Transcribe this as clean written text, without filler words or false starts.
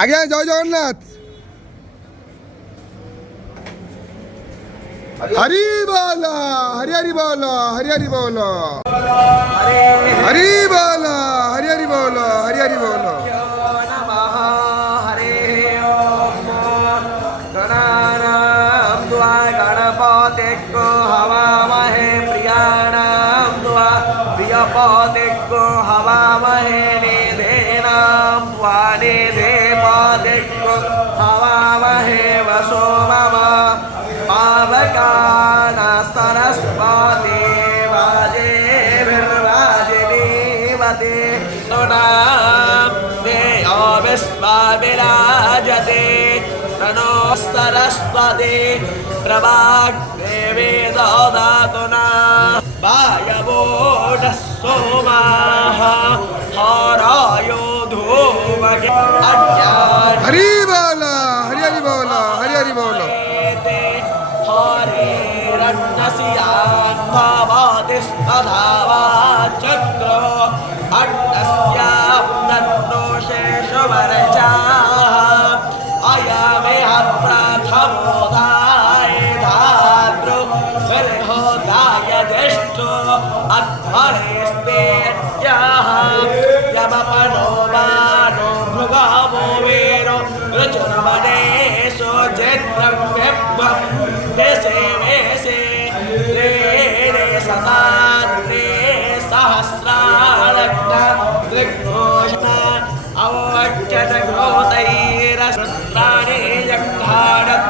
আগে জয় জগন্নাথ। হরি বল, হরি হরি বল, হরি হরি বল, হরি বল, হরি হরি বল, হরি হরি বল। गणपतिको हवामहे प्रियाणां द्वा प्रियपतिको हवामहे निधेनां द्वा निधेपतिको हवामहे वसो मम पावकाना सरस्वती वाजेभिर्वाजिनीवती तुनां देयो विश्वविराजते तनो सरस्वती प्रभाग्देवी ददातु नः वायवोढः सोमाः हरायो धूमके हरि बोल, हरि हरि बोल, हरि हरि बोल। हरिरन्नस्यां भवति स्वधावा चक्रो अन्नस्यां तन्नो शेषवर्चाः अयमेह प्रथमोदाय धातृ विर्होदाय ज्येष्ठो अध्वरेस्तेत्याः यमपनो मानो भृगवो वीरो ऋचुर्वनेषु चित्रव्यब्बं देशे वेशे त्रीणि शतात्रे सहस्राणग्न दृग्घोषणा अवोच्यत ग्रोतैरसृत्राणि जग्घाणत्